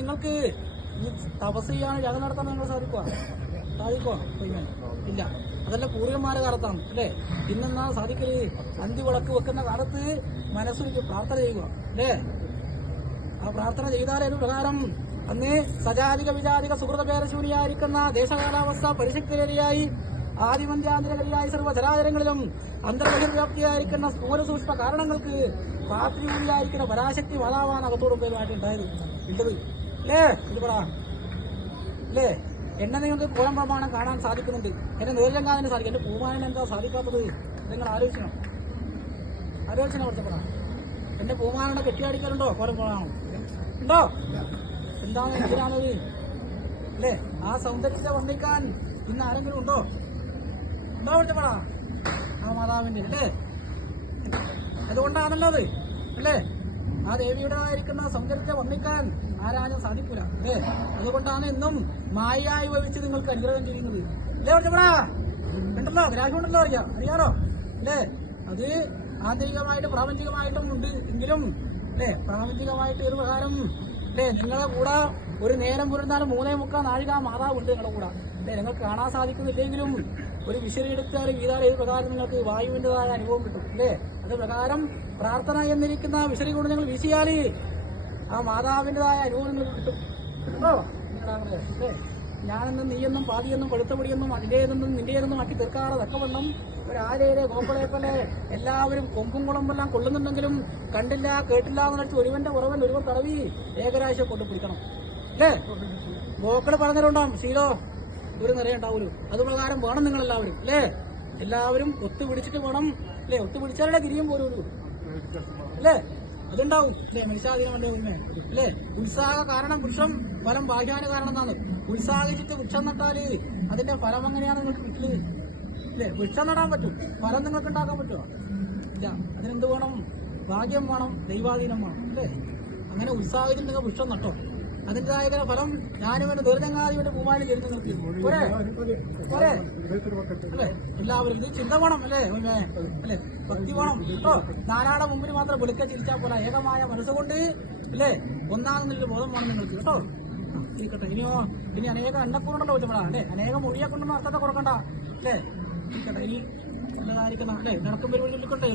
നിങ്ങൾക്ക് തപസ് ചെയ്യാൻ യാഗം നടത്താൻ നിങ്ങൾ സാധിക്കുമോ? ഇല്ല. അതല്ല പൂർവികന്മാരെ കാലത്താണ് അല്ലേ? ഇന്നെന്നാണ് സാധിക്കല്. അന്തിവിളക്ക് വെക്കുന്ന കാലത്ത് മനസ്സിലേക്ക് പ്രാർത്ഥന ചെയ്യുക അല്ലേ? ആ പ്രാർത്ഥന ചെയ്താലും പ്രകാരം അന്ന് സജാതിക വിജാതിക സുഹൃതപേരശൂനിയായിരിക്കുന്ന ദേശകാലാവസ്ഥ പരിശക്തിയായി ആദിമന്ത്യാന്തരകരിയായ സർവ്വചരാചരങ്ങളിലും അന്തർബഹിർവ്യാപ്തിയായിരിക്കുന്ന സ്ഥൂലസൂക്ഷ്മ കാരണങ്ങൾക്ക് പാത്രിയൂരിയായിരിക്കുന്ന പരാശക്തി മാതാവാണ് അകത്തോടും പേരുമായിട്ടുണ്ടായത് ഉണ്ടത് അല്ലേ? ഇത് പറ അല്ലേ? എന്നെ നിങ്ങൾക്ക് കോളം പ്രമാണം കാണാൻ സാധിക്കുന്നുണ്ട്, എന്നെ നേരിലും കാണാൻ സാധിക്കും. എന്റെ പൂമാനൻ എന്താ സാധിക്കാത്തത്? നിങ്ങൾ ആലോചിക്കണം കുറച്ചപ്പറ. എന്റെ പൂമാനനെ കെട്ടിയാടിക്കലുണ്ടോ? കോലം പ്രമാണം ഉണ്ടോ? എന്താണ് എന്തിനാണത് അല്ലേ? ആ സൗന്ദര്യത്തെ വർണ്ണിക്കാൻ ഇന്ന് ആരെങ്കിലും ഉണ്ടോ? കുറച്ചപ്പറ ആ മാതാവിന്റെ അല്ലേ? അതുകൊണ്ടാണല്ലോ അത് അല്ലേ? ആ ദേവിയുടേതായിരിക്കുന്ന സൗന്ദര്യത്തെ വർണ്ണിക്കാൻ ആരാനും സാധിക്കൂല അല്ലേ? അതുകൊണ്ടാണ് ഇന്നും മായയായി ഭവിച്ച് നിങ്ങൾക്ക് അനുഗ്രഹം ചെയ്യുന്നത് അല്ലേ? കുറച്ചപ്പടാ ഉണ്ടല്ലോ, ഗ്രാഹ്യമുണ്ടല്ലോ, അറിയാറോ അല്ലേ? അത് ആന്തരികമായിട്ട് പ്രാപഞ്ചികമായിട്ടും ഉണ്ട് എങ്കിലും അല്ലേ? പ്രാപഞ്ചികമായിട്ട് ഒരു പ്രകാരം അല്ലേ? നിങ്ങളെ കൂടെ ഒരു നേരം പുരണ്ടാലും 3:45 നാഴിക മാതാവുണ്ട് നിങ്ങളുടെ കൂടെ അല്ലേ? നിങ്ങൾക്ക് കാണാൻ സാധിക്കുന്നില്ലെങ്കിലും ഒരു വിശരിയെടുത്താൽ ഗീതാൽ ഏത് പ്രകാരം നിങ്ങൾക്ക് വായുവിൻ്റെതായ അനുഭവം കിട്ടും അല്ലേ? അത് പ്രകാരം പ്രാർത്ഥന എന്നിരിക്കുന്ന വിശരി കൊണ്ട് നിങ്ങൾ വീശിയാൽ ആ മാതാവിൻ്റെതായ അനുഭവം നിങ്ങൾക്ക് കിട്ടും. കേട്ടോ അല്ലേ? ഞാനെന്നും നീയെന്നും പാതിയെന്നും പഴുത്തപൊടിയെന്നും അതിൻ്റെതെന്നും നിന്റേതെന്നും ആക്കി തീർക്കാറ് തക്കവണ്ണം ഒരാലയിലെ ഗോപ്പളയെപ്പോലെ എല്ലാവരും കൊമ്പും കുളമ്പെല്ലാം കൊള്ളുന്നുണ്ടെങ്കിലും കണ്ടില്ല കേട്ടില്ല എന്ന് വെച്ച് ഒരുവന്റെ ഉറവൻ ഒരുവൻ തടവി ഏകരാശിയെ കൊണ്ട് പിടിക്കണം അല്ലേ? ഗോക്കള് പറഞ്ഞിട്ടുണ്ടാവും ശീലോ ഒരു നിറയുണ്ടാവൂലോ. അത് പ്രകാരം വേണം നിങ്ങളെല്ലാവരും അല്ലേ? എല്ലാവരും ഒത്തുപിടിച്ചിട്ട് വേണം അല്ലേ? ഒത്തുപിടിച്ചാലേ തിരിയും പോരുള്ളൂ അല്ലേ? അതുണ്ടാവും അല്ലേ? മനുഷ്യാധീനം അല്ലേ ഉണ്മ അല്ലേ? ഉത്സാഹ കാരണം വൃക്ഷം ഫലം ഭാഗ്യാന കാരണം എന്നാണ്. ഉത്സാഹിച്ചിട്ട് വൃക്ഷം നട്ടാല് അതിന്റെ ഫലം എങ്ങനെയാണ് നിങ്ങൾക്ക് കിട്ടുന്നത് അല്ലേ? വൃക്ഷം നടാൻ പറ്റും, ഫലം നിങ്ങൾക്ക് ഉണ്ടാക്കാൻ പറ്റുമോ? ഇല്ല. അതിനെന്ത് വേണം? ഭാഗ്യം വേണം, ദൈവാധീനം വേണം അല്ലേ? അങ്ങനെ ഉത്സാഹിച്ചിട്ട് നിങ്ങൾ വൃക്ഷം നട്ടോ, അതിൻ്റെതായ ഫലം ഞാനും വേണ്ടി ദീർഘങ്ങാതിന്റെ പൂമാലി തരുന്ന നിർത്തി പോരെ അല്ലേ? എല്ലാവരും ഇത് ചിന്ത വേണം അല്ലേ? അല്ലേ? ഭക്തി വേണം കേട്ടോ. നാലാളെ മുമ്പിൽ മാത്രം വെളുക്ക ചിരിച്ചാൽ പോലെ ഏകമായ മനസ്സുകൊണ്ട് അല്ലേ? ഒന്നാമെന്നൊരു ബോധം വേണം നിങ്ങൾക്ക് കേട്ടോ. ഇരിക്കട്ടെ. ഇനി അനേക എണ്ണക്കൂറുണ്ടല്ലോ വെച്ചപ്പോഴാ അല്ലേ? അനേകം മൊഴിയെ കൊണ്ടൊന്നും അർത്ഥത്തെ കൊടുക്കണ്ട അല്ലേ? ഇരിക്കട്ടെ. ഇനി നല്ലതായിരിക്കണം അല്ലേ? നടക്കും പരിപാടി വിളിക്കട്ടെ.